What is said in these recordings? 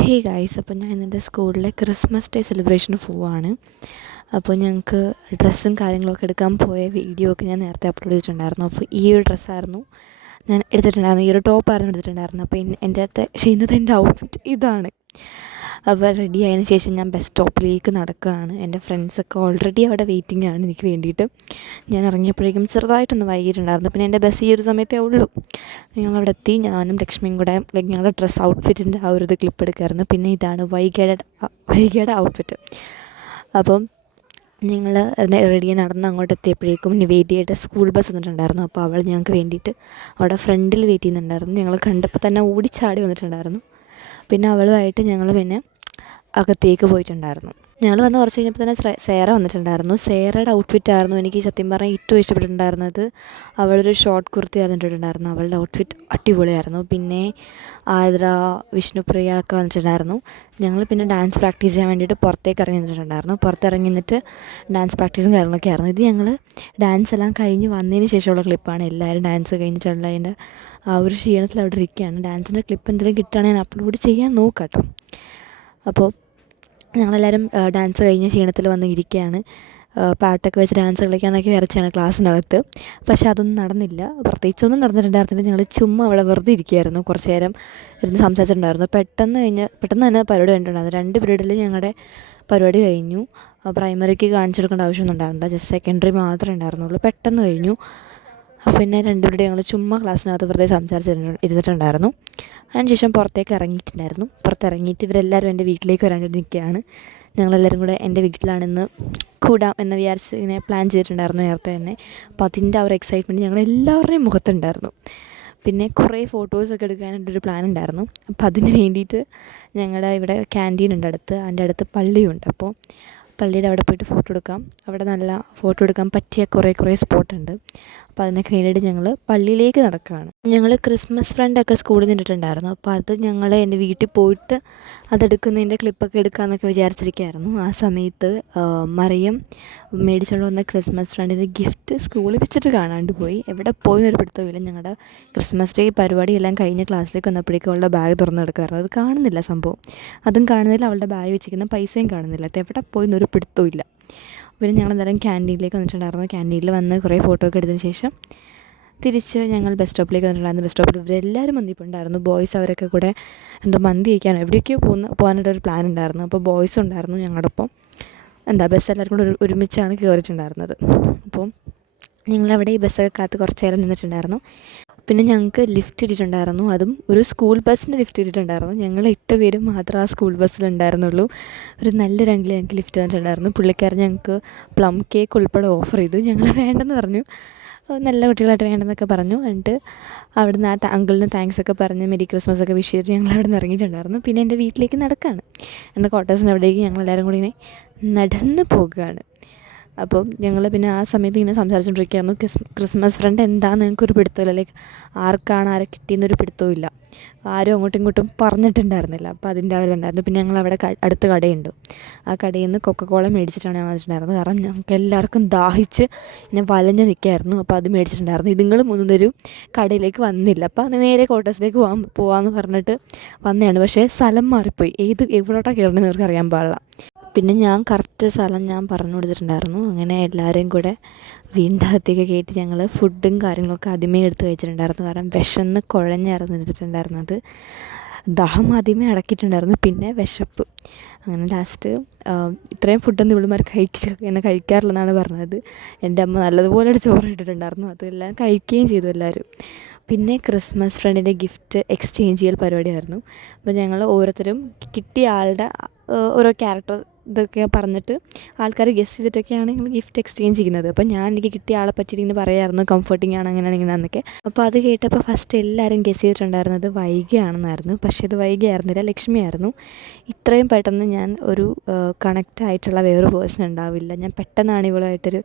Hey guys, അപ്പോൾ ഞാൻ എൻ്റെ സ്കൂളിലെ ക്രിസ്മസ് ഡേ സെലിബ്രേഷന് പോവുകയാണ്. അപ്പോൾ ഞങ്ങൾക്ക് ഡ്രസ്സും കാര്യങ്ങളൊക്കെ എടുക്കാൻ പോയ വീഡിയോ ഒക്കെ ഞാൻ നേരത്തെ അപ്ലോഡ് ചെയ്തിട്ടുണ്ടായിരുന്നു. അപ്പോൾ ഈ ഒരു ഡ്രസ്സായിരുന്നു ഞാൻ എടുത്തിട്ടുണ്ടായിരുന്നു, ഈ ഒരു ടോപ്പായിരുന്നു എടുത്തിട്ടുണ്ടായിരുന്നു. അപ്പോൾ എൻ്റെ അകത്ത് ചെയ്യുന്നത് എൻ്റെ ഔട്ട്ഫിറ്റ് ഇതാണ്. അപ്പോൾ റെഡി ആയതിനു ശേഷം ഞാൻ ബസ് സ്റ്റോപ്പിലേക്ക് നടക്കുകയാണ്. എൻ്റെ ഫ്രണ്ട്സൊക്കെ ഓൾറെഡി അവിടെ വെയിറ്റിംഗ് ആണ് എനിക്ക് വേണ്ടിയിട്ട്. ഞാൻ ഇറങ്ങിയപ്പോഴേക്കും ചെറുതായിട്ടൊന്ന് വൈകിയിട്ടുണ്ടായിരുന്നു. പിന്നെ എൻ്റെ ബസ് ഈ ഒരു സമയത്തേ ഉള്ളൂ. ഞങ്ങളവിടെ എത്തി. ഞാനും ലക്ഷ്മിയും കൂടെ ഞങ്ങളുടെ ഡ്രസ്സ് ഔട്ട്ഫിറ്റിൻ്റെ ആ ഒരു ക്ലിപ്പ് എടുക്കുമായിരുന്നു. പിന്നെ ഇതാണ് വൈഗയുടെ ഔട്ട്ഫിറ്റ്. അപ്പം ഞങ്ങൾ റെഡിയായി നടന്ന് അങ്ങോട്ട് എത്തിയപ്പോഴേക്കും നിവേദിയുടെ സ്കൂൾ ബസ് വന്നിട്ടുണ്ടായിരുന്നു. അപ്പോൾ അവൾ ഞങ്ങൾക്ക് വേണ്ടിയിട്ട് അവിടെ ഫ്രണ്ടിൽ വെയിറ്റ് ചെയ്യുന്നുണ്ടായിരുന്നു. ഞങ്ങൾ കണ്ടപ്പോൾ തന്നെ ഓടിച്ചാടി വന്നിട്ടുണ്ടായിരുന്നു. പിന്നെ അവളുമായിട്ട് ഞങ്ങൾ പിന്നെ അകത്തേക്ക് പോയിട്ടുണ്ടായിരുന്നു. ഞങ്ങൾ വന്ന് കുറച്ച് കഴിഞ്ഞപ്പോൾ തന്നെ സേറ വന്നിട്ടുണ്ടായിരുന്നു. സേറയുടെ ഔട്ട്ഫിറ്റായിരുന്നു എനിക്ക് സത്യം പറഞ്ഞാൽ ഏറ്റവും ഇഷ്ടപ്പെട്ടിട്ടുണ്ടായിരുന്നത്. അവളൊരു ഷോർട്ട് കുർത്തി ഇട്ടിട്ടുണ്ടായിരുന്നു. അവളുടെ ഔട്ട്ഫിറ്റ് അടിപൊളിയായിരുന്നു. പിന്നെ ആതിര, വിഷ്ണുപ്രിയ ഒക്കെ വന്നിട്ടുണ്ടായിരുന്നു. ഞങ്ങൾ പിന്നെ ഡാൻസ് പ്രാക്ടീസ് ചെയ്യാൻ വേണ്ടിയിട്ട് പുറത്തേക്ക് ഇറങ്ങി നിന്നിട്ടുണ്ടായിരുന്നു. പുറത്തിറങ്ങി നിന്നിട്ട് ഡാൻസ് പ്രാക്ടീസും കാര്യങ്ങളൊക്കെ ആയിരുന്നു. ഇത് ഞങ്ങൾ ഡാൻസ് എല്ലാം കഴിഞ്ഞ് വന്നതിന് ശേഷമുള്ള ക്ലിപ്പാണ്. എല്ലാവരും ഡാൻസ് കഴിഞ്ഞിട്ടുള്ള അതിൻ്റെ ആ ഒരു ക്ഷീണത്തിൽ അവിടെ ഇരിക്കുകയാണ്. ഡാൻസിൻ്റെ ക്ലിപ്പ് എന്തെങ്കിലും കിട്ടുകയാണെങ്കിൽ ഞാൻ അപ്ലോഡ് ചെയ്യാൻ നോക്കാം കേട്ടോ. അപ്പോൾ ഞങ്ങളെല്ലാവരും ഡാൻസ് കഴിഞ്ഞ് ക്ഷീണത്തിൽ വന്ന് ഇരിക്കുകയാണ്. പാട്ടൊക്കെ വെച്ച് ഡാൻസ് കളിക്കാനൊക്കെ വിരച്ചാണ് ക്ലാസ്സിനകത്ത്. പക്ഷേ അതൊന്നും നടന്നില്ല, പ്രത്യേകിച്ചൊന്നും നടന്നിട്ടുണ്ടായിരുന്നില്ല. ഞങ്ങൾ ചുമ്മാ അവിടെ വെറുതെ ഇരിക്കുകയായിരുന്നു. കുറച്ച് നേരം ഇരുന്ന് സംസാരിച്ചിട്ടുണ്ടായിരുന്നു. പെട്ടെന്ന് തന്നെ പരിപാടി കഴിഞ്ഞിട്ടുണ്ടായിരുന്നു. 2 പീരീഡിൽ ഞങ്ങളുടെ പരിപാടി കഴിഞ്ഞു. പ്രൈമറിക്ക് കാണിച്ചെടുക്കേണ്ട ആവശ്യമൊന്നും ഉണ്ടായിരുന്നില്ല, ജസ്റ്റ് സെക്കൻഡറി മാത്രമേ ഉണ്ടായിരുന്നുള്ളൂ. പെട്ടെന്ന് കഴിഞ്ഞു. പിന്നെ 2 പീരീഡ് ഞങ്ങൾ ചുമ്മാ ക്ലാസ്സിനകത്ത് വെറുതെ ഇരുന്നിട്ടുണ്ടായിരുന്നു. അതിനുശേഷം പുറത്തേക്ക് ഇറങ്ങിയിട്ടുണ്ടായിരുന്നു. പുറത്തിറങ്ങിയിട്ട് ഇവരെല്ലാവരും എൻ്റെ വീട്ടിലേക്ക് വരാനായിട്ട് നിൽക്കുകയാണ്. ഞങ്ങളെല്ലാവരും കൂടെ എൻ്റെ വീട്ടിലാണിന്ന് കൂടാം എന്ന് വിചാരിച്ച് ഇങ്ങനെ പ്ലാൻ ചെയ്തിട്ടുണ്ടായിരുന്നു നേരത്തെ തന്നെ. അപ്പോൾ അതിൻ്റെ ആ ഒരു എക്സൈറ്റ്മെൻറ്റ് ഞങ്ങളെല്ലാവരുടെയും മുഖത്തുണ്ടായിരുന്നു. പിന്നെ കുറേ ഫോട്ടോസൊക്കെ എടുക്കാനായിട്ടൊരു പ്ലാൻ ഉണ്ടായിരുന്നു. അപ്പോൾ അതിന് വേണ്ടിയിട്ട് ഞങ്ങളുടെ ഇവിടെ ക്യാൻറ്റീൻ ഉണ്ട് അടുത്ത്, അതിൻ്റെ അടുത്ത് പള്ളിയുണ്ട്. അപ്പോൾ പള്ളിയുടെ അവിടെ പോയിട്ട് ഫോട്ടോ എടുക്കാം. അവിടെ നല്ല ഫോട്ടോ എടുക്കാൻ പറ്റിയ കുറേ സ്പോട്ടുണ്ട്. അപ്പോൾ അതിനൊക്കെ വേണ്ടിയിട്ട് ഞങ്ങൾ പള്ളിയിലേക്ക് നടക്കുകയാണ്. ഞങ്ങൾ ക്രിസ്മസ് ഫ്രണ്ടൊക്കെ സ്കൂളിൽ നിന്നിട്ടുണ്ടായിരുന്നു. അപ്പോൾ അത് ഞങ്ങൾ എൻ്റെ വീട്ടിൽ പോയിട്ട് അതെടുക്കുന്നതിൻ്റെ ക്ലിപ്പൊക്കെ എടുക്കാമെന്നൊക്കെ വിചാരിച്ചിരിക്കുകയായിരുന്നു. ആ സമയത്ത് മറിയം മേടിച്ചുകൊണ്ട് വന്ന ക്രിസ്മസ് ഫ്രണ്ടിൻ്റെ ഗിഫ്റ്റ് സ്കൂളിൽ വെച്ചിട്ട് കാണാണ്ട് പോയി. എവിടെ പോയെന്നൊരു പിടുത്തമില്ല. ഞങ്ങളുടെ ക്രിസ്മസ് ഡേ പരിപാടിയെല്ലാം കഴിഞ്ഞ് ക്ലാസ്സിലേക്ക് വന്നപ്പോഴേക്കും അവളുടെ ബാഗ് തുറന്ന് എടുക്കുമായിരുന്നു. അത് കാണുന്നില്ല സംഭവം. അതും കാണുന്നില്ല, അവളുടെ ബാഗ് വെച്ചിരിക്കുന്ന പൈസയും കാണുന്നില്ല. അത് എവിടെ പോയെന്നൊരു പിടുത്തമില്ല. പിന്നെ ഞങ്ങൾ എന്തായാലും ക്യാൻറ്റീനിലേക്ക് വന്നിട്ടുണ്ടായിരുന്നു. ക്യാൻറ്റീനിൽ വന്ന് കുറേ ഫോട്ടോ ഒക്കെ എടുത്തതിന് ശേഷം തിരിച്ച് ഞങ്ങൾ ബസ് സ്റ്റോപ്പിലേക്ക് വന്നിട്ടുണ്ടായിരുന്നു. ബസ് സ്റ്റോപ്പിൽ ഇവരെല്ലാവരും മന്തിപ്പുണ്ടായിരുന്നു. ബോയ്സ് അവരൊക്കെ കൂടെ എന്തോ മന്തി കഴിക്കാനോ എവിടെയൊക്കെയോ പോകാനായിട്ടൊരു പ്ലാൻ ഉണ്ടായിരുന്നു. അപ്പോൾ ബോയ്സ് ഉണ്ടായിരുന്നു ഞങ്ങളുടെ ഒപ്പം. ബസ് എല്ലാവർക്കും കൂടെ ഒരുമിച്ചാണ് കയറിയിട്ടുണ്ടായിരുന്നത്. അപ്പോൾ ഞങ്ങളവിടെ ഈ ബസ്സൊക്കെ കാത്ത് കുറച്ച് നേരം നിന്നിട്ടുണ്ടായിരുന്നു. പിന്നെ ഞങ്ങൾക്ക് ലിഫ്റ്റ് ഇട്ടിട്ടുണ്ടായിരുന്നു. അതും ഒരു സ്കൂൾ ബസ്സിൻ്റെ ലിഫ്റ്റ് ഇട്ടിട്ടുണ്ടായിരുന്നു. ഞങ്ങൾ 8 പേര് മാത്രം ആ സ്കൂൾ ബസ്സിലുണ്ടായിരുന്നുള്ളൂ. ഒരു നല്ലൊരു അങ്കിൾ ഞങ്ങൾക്ക് ലിഫ്റ്റ് തന്നിട്ടുണ്ടായിരുന്നു. പുള്ളിക്കാരൻ ഞങ്ങൾക്ക് പ്ലം കേക്ക് ഉൾപ്പെടെ ഓഫർ ചെയ്തു. ഞങ്ങൾ വേണ്ടെന്ന് പറഞ്ഞു, നല്ല കുട്ടികളായിട്ട് വേണ്ടെന്നൊക്കെ പറഞ്ഞു. എന്നിട്ട് അവിടുന്ന് ആ അങ്കിളിന് താങ്ക്സ് ഒക്കെ പറഞ്ഞ് മെരി ക്രിസ്മസ് ഒക്കെ വിഷ് ചെയ്തിട്ട് ഞങ്ങൾ അവിടെ നിന്ന് ഇറങ്ങിയിട്ടുണ്ടായിരുന്നു. പിന്നെ എൻ്റെ വീട്ടിലേക്ക് നടക്കുകയാണ്. എൻ്റെ ക്വാർട്ടേഴ്സിൻ്റെ അവിടേക്ക് ഞങ്ങളെല്ലാവരും കൂടി ഇങ്ങനെ നടന്ന് പോകുകയാണ്. അപ്പം ഞങ്ങൾ പിന്നെ ആ സമയത്ത് ഇങ്ങനെ സംസാരിച്ചുകൊണ്ടിരിക്കുകയായിരുന്നു. ക്രിസ്മസ് ഫ്രണ്ട് എന്താണെന്ന് ഞങ്ങൾക്കൊരു പിടുത്തമില്ല. ലൈക്ക് ആരെ കിട്ടിയെന്നൊരു പിടുത്തവും ആരും അങ്ങോട്ടും ഇങ്ങോട്ടും പറഞ്ഞിട്ടുണ്ടായിരുന്നില്ല. അപ്പോൾ അതിൻ്റെ അവരുണ്ടായിരുന്നു. പിന്നെ ഞങ്ങളവിടെ അടുത്ത കടയുണ്ട്. ആ കടയിൽ നിന്ന് കൊക്കക്കോള മേടിച്ചിട്ടാണ് ഞാൻ വന്നിട്ടുണ്ടായിരുന്നത്. കാരണം ഞങ്ങൾക്ക് എല്ലാവർക്കും ദാഹിച്ച് ഇങ്ങനെ വലഞ്ഞ് നിൽക്കുകയായിരുന്നു. അപ്പോൾ അത് മേടിച്ചിട്ടുണ്ടായിരുന്നു. ഇതുങ്ങളും ഒന്നും കടയിലേക്ക് വന്നില്ല. അപ്പോൾ അത് നേരെ ക്വാർട്ടേഴ്സിലേക്ക് പോകാമെന്ന് പറഞ്ഞിട്ട് വന്നതാണ്. പക്ഷേ സ്ഥലം മാറിപ്പോയി. എവിടോട്ടാണ് കയറണമെന്ന് അവർക്ക് അറിയാൻ പാടില്ല. പിന്നെ ഞാൻ കറക്റ്റ് സ്ഥലം ഞാൻ പറഞ്ഞു കൊടുത്തിട്ടുണ്ടായിരുന്നു. അങ്ങനെ എല്ലാവരെയും കൂടെ വീടിൻ്റെ അകത്തേക്ക് കയറ്റി ഞങ്ങൾ ഫുഡും കാര്യങ്ങളൊക്കെ ആദ്യമേ എടുത്ത് കഴിച്ചിട്ടുണ്ടായിരുന്നു. കാരണം വിശന്ന് കുഴഞ്ഞായിരുന്നു എടുത്തിട്ടുണ്ടായിരുന്നത്. ദാഹം ആദ്യമേ അടക്കിയിട്ടുണ്ടായിരുന്നു, പിന്നെ വിശപ്പ്. അങ്ങനെ ലാസ്റ്റ് ഇത്രയും ഫുഡൊന്നും ഇവളുമാർ കഴിക്കാറില്ലെന്നാണ് പറഞ്ഞത്. എൻ്റെ അമ്മ നല്ലതുപോലെ ചോറ് ഇട്ടിട്ടുണ്ടായിരുന്നു. അതെല്ലാം കഴിക്കുകയും ചെയ്തു എല്ലാവരും. പിന്നെ ക്രിസ്മസ് ഫ്രണ്ടിൻ്റെ ഗിഫ്റ്റ് എക്സ്ചേഞ്ച് ചെയ്യൽ പരിപാടിയായിരുന്നു. അപ്പോൾ ഞങ്ങൾ ഓരോരുത്തരും കിട്ടിയ ആളുടെ ഓരോ ക്യാരക്ടർ ഇതൊക്കെ പറഞ്ഞിട്ട് ആൾക്കാർ ഗെസ് ചെയ്തിട്ടൊക്കെയാണ് ഞങ്ങൾ ഗിഫ്റ്റ് എക്സ്ചേഞ്ച് ചെയ്യുന്നത്. അപ്പോൾ എനിക്ക് കിട്ടിയ ആളെ പറ്റിയിട്ട് ഇങ്ങനെ പറയാമായിരുന്നു, കംഫർട്ടിങ് ആണ് അങ്ങനെയാണ് ഇങ്ങനെയാണെന്നൊക്കെ. അപ്പോൾ അത് കേട്ടപ്പോൾ ഫസ്റ്റ് എല്ലാവരും ഗെസ് ചെയ്തിട്ടുണ്ടായിരുന്നത് വൈഗയാണെന്നായിരുന്നു. പക്ഷേ അത് വൈഗയായിരുന്നില്ല, ലക്ഷ്മിയായിരുന്നു. ഇത്രയും പെട്ടെന്ന് ഞാൻ ഒരു കണക്റ്റ് ആയിട്ടുള്ള വേറൊരു പേഴ്സൺ ഉണ്ടാവില്ല. ഞാൻ പെട്ടെന്നാണ് ഇവളുമായിട്ടൊരു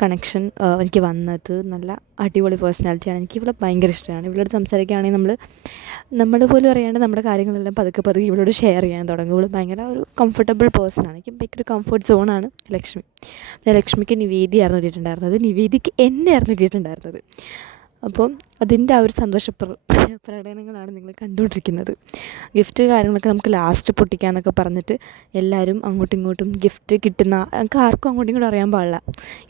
കണക്ഷൻ എനിക്ക് വന്നത്. നല്ല അടിപൊളി പേഴ്സണാലിറ്റിയാണ്. എനിക്ക് ഇവളെ ഭയങ്കര ഇഷ്ടമാണ്. ഇവളോട് സംസാരിക്കുകയാണെങ്കിൽ നമ്മൾ പോലും അറിയാണ്ട് നമ്മുടെ കാര്യങ്ങളെല്ലാം പതുക്കെ ഇവളോട് ഷെയർ ചെയ്യാൻ തുടങ്ങും. ഇവൾ ഭയങ്കര ഒരു കംഫർട്ടബിൾ പേഴ്സണാണ്. എനിക്ക് ഭയങ്കര കംഫർട്ട് സോണാണ് ലക്ഷ്മി. പിന്നെ ലക്ഷ്മിക്ക് നിവേദിയായിരുന്നു കിട്ടിയിട്ടുണ്ടായിരുന്നത്. നിവേദിക്ക് എന്നെയായിരുന്നു കിട്ടിയിട്ടുണ്ടായിരുന്നത്. അപ്പം അതിൻ്റെ ആ ഒരു പ്രകടനങ്ങളാണ് നിങ്ങൾ കണ്ടുകൊണ്ടിരിക്കുന്നത്. ഗിഫ്റ്റ് കാര്യങ്ങളൊക്കെ നമുക്ക് ലാസ്റ്റ് പൊട്ടിക്കാമെന്നൊക്കെ പറഞ്ഞിട്ട് എല്ലാവരും അങ്ങോട്ടും ഇങ്ങോട്ടും ഗിഫ്റ്റ് കിട്ടുന്ന ഞങ്ങൾക്ക് ആർക്കും അങ്ങോട്ടും ഇങ്ങോട്ടും അറിയാൻ പാടില്ല.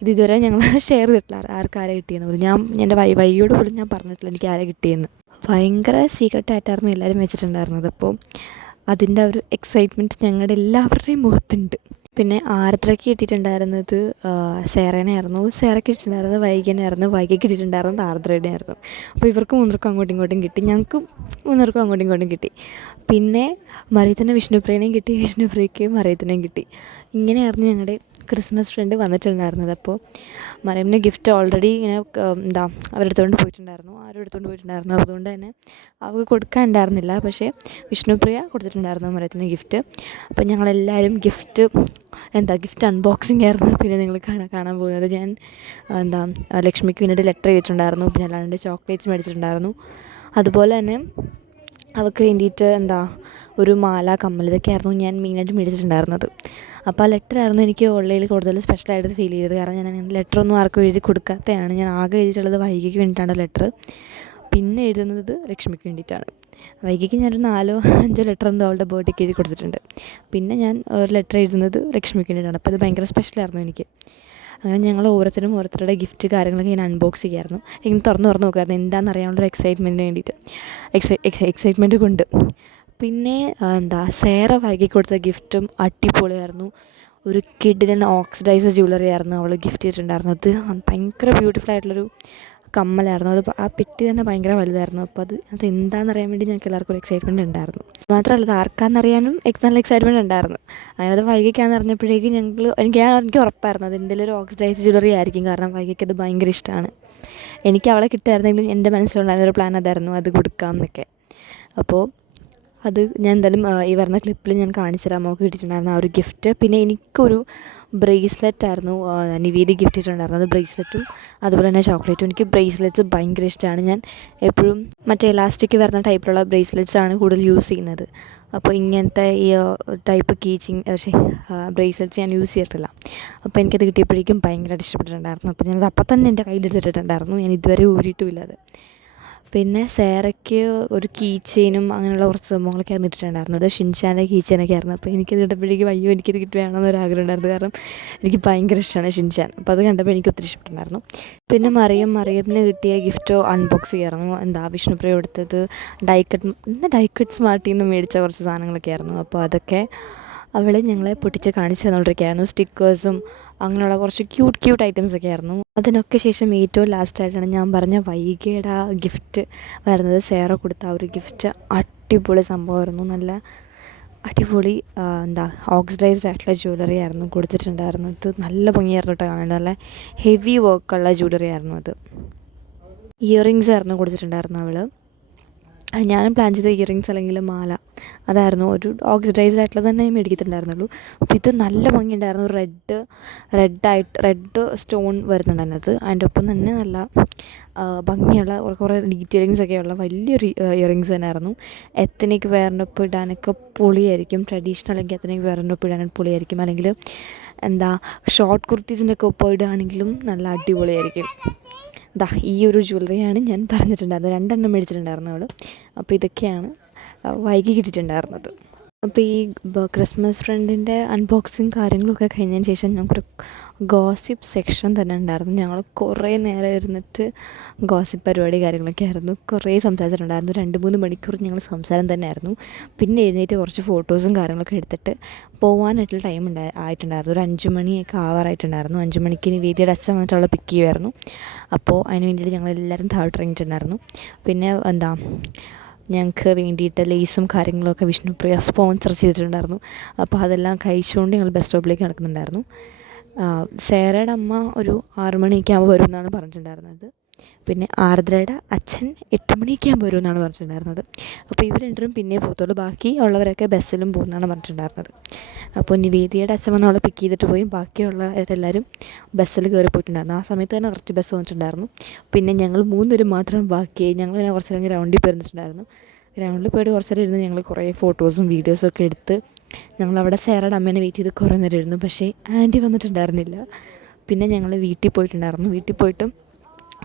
ഇതുവരെ ഞങ്ങൾ ഷെയർ ചെയ്തിട്ടില്ല ആർക്കാരെ കിട്ടിയെന്ന് പോലും. ഞാൻ എൻ്റെ വൈകിയോട് പോലും ഞാൻ പറഞ്ഞിട്ടില്ല എനിക്ക് ആരെ കിട്ടിയെന്ന്. ഭയങ്കര സീക്രട്ടായിട്ടായിരുന്നു എല്ലാവരും വെച്ചിട്ടുണ്ടായിരുന്നത്. അപ്പോൾ അതിൻ്റെ ഒരു എക്സൈറ്റ്മെൻറ്റ് ഞങ്ങളുടെ എല്ലാവരുടെയും മുഖത്തുണ്ട്. പിന്നെ ആർദ്രയ്ക്ക് കിട്ടിയിട്ടുണ്ടായിരുന്നത് സേറേനായിരുന്നു. സേറയ്ക്ക് കിട്ടിയിട്ടുണ്ടായിരുന്നത് വൈകിനായിരുന്നു. വൈകിക്ക് കിട്ടിയിട്ടുണ്ടായിരുന്നത് ആർദ്രയുടെ ആയിരുന്നു. അപ്പോൾ ഇവർക്ക് മൂന്നർക്കും അങ്ങോട്ടും ഇങ്ങോട്ടും കിട്ടി. ഞങ്ങൾക്ക് മൂന്നർക്കും അങ്ങോട്ടും ഇങ്ങോട്ടും കിട്ടി. പിന്നെ മറിയത്തിന് വിഷ്ണുപ്രിയനെയും കിട്ടി, വിഷ്ണുപ്രിയയ്ക്ക് മറിയത്തിനെയും കിട്ടി. ഇങ്ങനെയായിരുന്നു ഞങ്ങളുടെ ക്രിസ്മസ് ഫ്രണ്ട് വന്നിട്ടുണ്ടായിരുന്നത്. അപ്പോൾ മറിയമ്മിന് ഗിഫ്റ്റ് ഓൾറെഡി ഇങ്ങനെ അവരെടുത്തുകൊണ്ട് പോയിട്ടുണ്ടായിരുന്നു, ആരും എടുത്തുകൊണ്ട് പോയിട്ടുണ്ടായിരുന്നു. അതുകൊണ്ട് തന്നെ അവൾക്ക് കൊടുക്കാൻ ഉണ്ടായിരുന്നില്ല. പക്ഷേ വിഷ്ണുപ്രിയ കൊടുത്തിട്ടുണ്ടായിരുന്നു മറിയത്തിന് ഗിഫ്റ്റ്. അപ്പോൾ ഞങ്ങളെല്ലാവരും ഗിഫ്റ്റ് അൺബോക്സിങ് ആയിരുന്നു. പിന്നെ നിങ്ങൾ കാണാൻ പോകുന്നത് ഞാൻ ലക്ഷ്മിക്ക് വേണ്ടിയിട്ട് ലെറ്റർ ചെയ്തിട്ടുണ്ടായിരുന്നു. പിന്നെ അല്ലാണ്ട് ചോക്ലേറ്റ്സ് മേടിച്ചിട്ടുണ്ടായിരുന്നു. അതുപോലെ തന്നെ അവൾക്ക് വേണ്ടിയിട്ട് ഒരു മാല, കമ്മൽ, ഇതൊക്കെയായിരുന്നു ഞാൻ മെയിനായിട്ട് മേടിച്ചിട്ടുണ്ടായിരുന്നത്. അപ്പോൾ ആ ലെറ്ററായിരുന്നു എനിക്ക് ഓൺലൈനിൽ കൂടുതൽ സ്പെഷ്യലായിട്ട് ഫീൽ ചെയ്തത്. കാരണം ഞാൻ അങ്ങനെ ലെറ്ററൊന്നും ആർക്കും എഴുതി കൊടുക്കാത്തതാണ്. ഞാൻ ആകെ എഴുതിയിട്ടുള്ളത് വൈകിക്ക് വേണ്ടിയിട്ടാണ് ലെറ്റർ. പിന്നെ എഴുതുന്നത് ലക്ഷ്മിക്ക് വേണ്ടിയിട്ടാണ്. വൈകിക്ക് ഞാനൊരു 4-5 ലെറ്റർ അവളുടെ ബർത്ത്ഡേക്ക് എഴുതി കൊടുത്തിട്ടുണ്ട്. പിന്നെ ഞാൻ ഒരു ലെറ്റർ എഴുതുന്നത് ലക്ഷ്മിക്ക് വേണ്ടിയിട്ടാണ്. അപ്പോൾ ഇത് ഭയങ്കര സ്പെഷ്യലായിരുന്നു എനിക്ക്. അങ്ങനെ ഞങ്ങൾ ഓരോരുത്തരുടെ ഗിഫ്റ്റ് കാര്യങ്ങളൊക്കെ ഞാൻ അൺബോക്സ് ചെയ്യായിരുന്നു. ഇങ്ങനെ തുറന്ന് നോക്കുമായിരുന്നു എന്താണെന്ന് അറിയാനുള്ളൊരു എക്സൈറ്റ്മെൻറ്റിന് വേണ്ടിയിട്ട്, എക്സൈറ്റ്മെൻറ്റ് കൊണ്ട്. പിന്നെ സേറ വൈകി കൊടുത്ത ഗിഫ്റ്റും അടിപൊളിയായിരുന്നു. ഒരു കിഡിലൻ ഓക്സിഡൈസ് ജ്വല്ലറി ആയിരുന്നു അവൾ ഗിഫ്റ്റ് ചെയ്തിട്ടുണ്ടായിരുന്നത്. ഭയങ്കര ബ്യൂട്ടിഫുൾ ആയിട്ടുള്ളൊരു കമ്മലായിരുന്നു. അത് ആ പെട്ടി തന്നെ ഭയങ്കര വലുതായിരുന്നു. അപ്പോൾ അത് എന്താണെന്നറിയാൻ വേണ്ടി ഞങ്ങൾക്ക് എല്ലാവർക്കും ഒരു എക്സൈറ്റ്മെൻറ്റ് ഉണ്ടായിരുന്നു. മാത്രമല്ല അത് ആർക്കാണെന്നറിയാനും നല്ല എക്സൈറ്റ്മെൻറ്റ് ഉണ്ടായിരുന്നു. അങ്ങനെ അത് വൈകിക്കാന്ന് അറിഞ്ഞപ്പോഴേക്കും എനിക്ക് ഉറപ്പായിരുന്നു അത് എന്തെങ്കിലും ഒരു ഓക്സിഡൈസ് ജ്വല്ലറി ആയിരിക്കും. കാരണം വൈകിക്ക് അത് ഭയങ്കര ഇഷ്ടമാണ്. എനിക്ക് അവളെ കിട്ടുമായിരുന്നെങ്കിലും എൻ്റെ മനസ്സിലുണ്ടായിരുന്നൊരു പ്ലാൻ അതായിരുന്നു, അത് കൊടുക്കാം എന്നൊക്കെ. അപ്പോൾ അത് ഞാൻ എന്തായാലും ഈ വരുന്ന ക്ലിപ്പിൽ ഞാൻ കാണിച്ചു തരാം മോൾക്ക് കിട്ടിയിട്ടുണ്ടായിരുന്ന ആ ഒരു ഗിഫ്റ്റ്. പിന്നെ എനിക്കൊരു ബ്രേസ്ലെറ്റായിരുന്നു നിവേദി ഗിഫ്റ്റ് ചെയ്തിട്ടുണ്ടായിരുന്നത്. ബ്രേസ്ലെറ്റും അതുപോലെ തന്നെ ചോക്ലേറ്റും. എനിക്ക് ബ്രേസ്ലെറ്റ്സ് ഭയങ്കര ഇഷ്ടമാണ്. ഞാൻ എപ്പോഴും മറ്റേ ഇലാസ്റ്റിക് വരുന്ന ടൈപ്പിലുള്ള ബ്രേസ്ലെറ്റ്സാണ് കൂടുതൽ യൂസ് ചെയ്യുന്നത്. അപ്പോൾ ഇങ്ങനത്തെ ഈ ടൈപ്പ് ബ്രേസ്ലെറ്റ്സ് ഞാൻ യൂസ് ചെയ്തിട്ടില്ല. അപ്പോൾ എനിക്കത് കിട്ടിയപ്പോഴേക്കും ഭയങ്കരമായിട്ട് ഇഷ്ടപ്പെട്ടിട്ടുണ്ടായിരുന്നു. അപ്പോൾ ഞാനത് അപ്പം തന്നെ എൻ്റെ കയ്യിലെടുത്തിട്ടുണ്ടായിരുന്നു. ഞാൻ ഇതുവരെ ഊരിയിട്ടുമില്ല അത്. പിന്നെ സേറയ്ക്ക് ഒരു കീ ചെയിനും അങ്ങനെയുള്ള കുറച്ച് സംഭവങ്ങളൊക്കെ ആയിരുന്നു ഇട്ടിട്ടുണ്ടായിരുന്നത്. ഷിൻചാൻ്റെ കീ ചെയിനൊക്കെ ആയിരുന്നു. അപ്പോൾ എനിക്കത് ഇട്ടപ്പോഴേക്കും എനിക്കിത് വേണമെന്നൊരാഗ്രഹം ഉണ്ടായിരുന്നു. കാരണം എനിക്ക് ഭയങ്കര ഇഷ്ടമാണ് ഷിൻചാൻ. അപ്പോൾ അത് കണ്ടപ്പോൾ എനിക്ക് ഒത്തിരി ഇഷ്ടപ്പെട്ടുണ്ടായിരുന്നു. പിന്നെ മറിയമ്മിന് കിട്ടിയ ഗിഫ്റ്റ് അൺബോക്സ് ചെയ്യായിരുന്നു. വിഷ്ണുപ്രിയ കൊടുത്തത് ഡൈക്കട്ട് സ്മാർട്ടിൽ നിന്ന് മേടിച്ച കുറച്ച് സാധനങ്ങളൊക്കെ ആയിരുന്നു. അപ്പോൾ അതൊക്കെ അവൾ ഞങ്ങളെ പൊട്ടിച്ച് കാണിച്ചു തന്നുകൊണ്ടിരിക്കുകയായിരുന്നു. സ്റ്റിക്കേഴ്സും അങ്ങനെയുള്ള കുറച്ച് ക്യൂട്ട് ഐറ്റംസൊക്കെ ആയിരുന്നു. അതിനൊക്കെ ശേഷം ഏറ്റവും ലാസ്റ്റായിട്ടാണ് ഞാൻ പറഞ്ഞ വൈകിയുടെ ആ ഗിഫ്റ്റ് വരുന്നത്. സേറ കൊടുത്ത ആ ഒരു ഗിഫ്റ്റ് അടിപൊളി സംഭവമായിരുന്നു. നല്ല അടിപൊളി ഓക്സിഡൈസ്ഡ് ആയിട്ടുള്ള ജ്വല്ലറി ആയിരുന്നു കൊടുത്തിട്ടുണ്ടായിരുന്നത്. നല്ല ഭംഗിയായിരുന്നു കേട്ടോ കാണേണ്ടത്. നല്ല ഹെവി വർക്കുള്ള ജ്വല്ലറി ആയിരുന്നു അത്. ഇയറിങ്സ് ആയിരുന്നു കൊടുത്തിട്ടുണ്ടായിരുന്നു അവൾ. ഞാനും പ്ലാൻ ചെയ്ത ഇയറിങ്സ് അല്ലെങ്കിൽ മാല അതായിരുന്നു. ഒരു ഓക്സിഡൈസ്ഡ് ആയിട്ടുള്ളത് തന്നെ മേടിക്കത്തുണ്ടായിരുന്നുള്ളൂ. അപ്പോൾ ഇത് നല്ല ഭംഗിയുണ്ടായിരുന്നു. റെഡ് സ്റ്റോൺ വരുന്നുണ്ട് അതിനകത്ത്. അതിൻ്റെ ഒപ്പം തന്നെ നല്ല ഭംഗിയുള്ള കുറേ ഡീറ്റെയിലിങ്സൊക്കെയുള്ള വലിയൊരു ഇയറിങ്സ് തന്നെയായിരുന്നു. എത്തനിക് വെയറിൻ്റെ ഒപ്പം ഇടാനൊക്കെ പൊളിയായിരിക്കും. ട്രഡീഷണൽ അല്ലെങ്കിൽ എത്തനിക് വെയറിൻ്റെ ഒപ്പം ഇടാനൊക്കെ പൊളിയായിരിക്കും. അല്ലെങ്കിൽ ഷോർട്ട് കുർത്തീസിൻ്റെ ഒക്കെ ഒപ്പം ഇടുകയാണെങ്കിലും നല്ല അടിപൊളിയായിരിക്കും. ഈ ഒരു ജ്വല്ലറിയാണ് ഞാൻ പറഞ്ഞിട്ടുണ്ടായിരുന്നത്. 2 മേടിച്ചിട്ടുണ്ടായിരുന്നു അവൾ. അപ്പോൾ ഇതൊക്കെയാണ് വൈകി കിട്ടിയിട്ടുണ്ടായിരുന്നത്. അപ്പോൾ ഈ ക്രിസ്മസ് ഫ്രണ്ടിൻ്റെ അൺബോക്സിങ് കാര്യങ്ങളൊക്കെ കഴിഞ്ഞതിന് ശേഷം ഞങ്ങൾക്കൊരു ഗോസിപ്പ് സെക്ഷൻ തന്നെ ഉണ്ടായിരുന്നു. ഞങ്ങൾ കുറേ നേരം ഇരുന്നിട്ട് ഗോസിപ്പ് പരിപാടി കാര്യങ്ങളൊക്കെ ആയിരുന്നു. കുറേ സംസാരിച്ചിട്ടുണ്ടായിരുന്നു. 2-3 മണിക്കൂർ ഞങ്ങൾ സംസാരം തന്നെ ആയിരുന്നു. പിന്നെ എഴുന്നേറ്റ് കുറച്ച് ഫോട്ടോസും കാര്യങ്ങളൊക്കെ എടുത്തിട്ട് പോകാനായിട്ടുള്ള ടൈം ആയിട്ടുണ്ടായിരുന്നു. ഒരു 5 മണിയൊക്കെ ആവാറായിട്ടുണ്ടായിരുന്നു. 5 മണിക്ക് നിവേദിയുടെ അച്ഛൻ വന്നിട്ട് അവളെ പിക്ക് ചെയ്യുമായിരുന്നു. അപ്പോൾ അതിന് വേണ്ടിയിട്ട് ഞങ്ങളെല്ലാവരും താഴോട്ട് ഇറങ്ങിയിട്ടുണ്ടായിരുന്നു. പിന്നെ ഞങ്ങൾക്ക് വേണ്ടിയിട്ട് ലേസും കാര്യങ്ങളൊക്കെ വിഷ്ണുപ്രിയ സ്പോൺസർ ചെയ്തിട്ടുണ്ടായിരുന്നു. അപ്പോൾ അതെല്ലാം കഴിച്ചുകൊണ്ട് ഞങ്ങൾ ബസ് സ്റ്റോപ്പിലേക്ക് നടക്കുന്നുണ്ടായിരുന്നു. സേറയുടെ അമ്മ ഒരു 6 മണിയൊക്കെ ആകുമ്പോൾ വരുമെന്നാണ് പറഞ്ഞിട്ടുണ്ടായിരുന്നത്. പിന്നെ ആർദ്രയുടെ അച്ഛൻ 8 മണിയൊക്കെ ആകുമ്പോൾ വരുമെന്നാണ് പറഞ്ഞിട്ടുണ്ടായിരുന്നത്. അപ്പോൾ ഇവർ രണ്ടും പിന്നെ പോകത്തുള്ളൂ. ബാക്കി ഉള്ളവരൊക്കെ ബസ്സിലും പോകുമെന്നാണ് പറഞ്ഞിട്ടുണ്ടായിരുന്നത്. അപ്പോൾ നിവേദിയുടെ അച്ഛൻ വന്ന് അവളെ പിക്ക് ചെയ്തിട്ട് പോയി. ബാക്കിയുള്ളവരെല്ലാവരും ബസ്സിൽ കയറി പോയിട്ടുണ്ടായിരുന്നു. ആ സമയത്ത് തന്നെ കുറച്ച് ബസ് വന്നിട്ടുണ്ടായിരുന്നു. പിന്നെ ഞങ്ങൾ 3 പേരും മാത്രം ബാക്കിയായി. ഞങ്ങൾ പിന്നെ കുറച്ച് നേരം ഗ്രൗണ്ടിൽ പോയിരുന്നിട്ടുണ്ടായിരുന്നു. ഗ്രൗണ്ടിൽ പോയിട്ട് കുറച്ച് നേരം ഇരുന്ന് ഞങ്ങൾ കുറേ ഫോട്ടോസും വീഡിയോസും ഒക്കെ എടുത്ത് ഞങ്ങളവിടെ സേറയുടെ അമ്മേനെ വെയിറ്റ് ചെയ്ത് കുറേ നേരം ഇരുന്നു. പക്ഷേ ആൻറ്റി വന്നിട്ടുണ്ടായിരുന്നില്ല. പിന്നെ ഞങ്ങൾ വീട്ടിൽ പോയിട്ടുണ്ടായിരുന്നു. വീട്ടിൽ പോയിട്ട്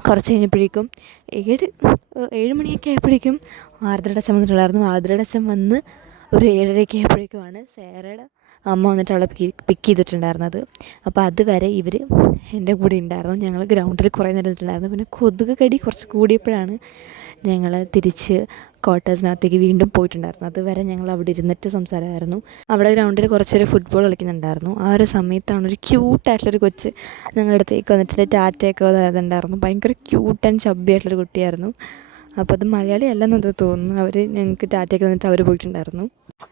കുറച്ച് കഴിഞ്ഞപ്പോഴേക്കും 7 മണിയൊക്കെ ആയപ്പോഴേക്കും ആർദ്രയുടെ അച്ഛൻ വന്നിട്ടുണ്ടായിരുന്നു. ആർദ്രയുടെ അച്ഛൻ വന്ന് ഒരു 7:30 ആയപ്പോഴേക്കുമാണ് സേറയുടെ അമ്മ വന്നിട്ട് അവളെ പിക്ക് ചെയ്തിട്ടുണ്ടായിരുന്നത്. അപ്പോൾ അതുവരെ ഇവർ എൻ്റെ കൂടെ ഉണ്ടായിരുന്നു. ഞങ്ങൾ ഗ്രൗണ്ടിൽ കുറേ നേരം നിന്നിട്ടുണ്ടായിരുന്നു. പിന്നെ കൊതുക് കടി കുറച്ച് കൂടിയപ്പോഴാണ് ഞങ്ങൾ തിരിച്ച് ക്വാർട്ടേഴ്സിനകത്തേക്ക് വീണ്ടും പോയിട്ടുണ്ടായിരുന്നു. അതുവരെ ഞങ്ങൾ അവിടെ ഇരുന്നിട്ട് സംസാരമായിരുന്നു. അവിടെ ഗ്രൗണ്ടിൽ കുറച്ചൊരു ഫുട്ബോൾ കളിക്കുന്നുണ്ടായിരുന്നു. ആ ഒരു സമയത്താണ് ഒരു ക്യൂട്ടായിട്ടുള്ളൊരു കൊച്ച് ഞങ്ങളുടെ അടുത്തേക്ക് വന്നിട്ട് ടാറ്റയൊക്കെ തരുന്നുണ്ടായിരുന്നു. ഭയങ്കര ക്യൂട്ട് ആൻഡ് ചബ്ബിയായിട്ടുള്ളൊരു കുട്ടിയായിരുന്നു. അപ്പോൾ അത് മലയാളി അല്ലെന്നത് തോന്നുന്നു. അവർ ഞങ്ങൾക്ക് ടാറ്റയൊക്കെ തന്നിട്ട് അവർ പോയിട്ടുണ്ടായിരുന്നു.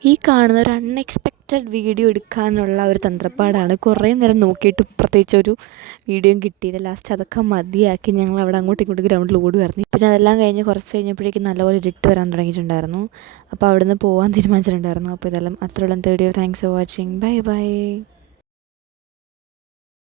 ഈ കാണുന്ന ഒരു അൺഎക്സ്പെക്റ്റഡ് വീഡിയോ എടുക്കാനുള്ള ഒരു തന്ത്രപ്പാടാണ്. കുറേ നേരം നോക്കിയിട്ടും പ്രത്യേകിച്ചൊരു വീഡിയോയും കിട്ടിയില്ല. ലാസ്റ്റ് അതൊക്കെ മതിയാക്കി ഞങ്ങൾ അവിടെ അങ്ങോട്ടും ഇങ്ങോട്ടും ഗ്രൗണ്ടിൽ ഓടുമായിരുന്നു. പിന്നെ അതെല്ലാം കഴിഞ്ഞ് കുറച്ച് കഴിഞ്ഞപ്പോഴേക്കും നല്ലപോലെ ഇരുട്ട് വരാൻ തുടങ്ങിയിട്ടുണ്ടായിരുന്നു. അപ്പോൾ അവിടെ നിന്ന് പോകാൻ തീരുമാനിച്ചിട്ടുണ്ടായിരുന്നു. അപ്പോൾ ഇതെല്ലാം അത്രയുള്ള video. Thanks for watching. Bye by.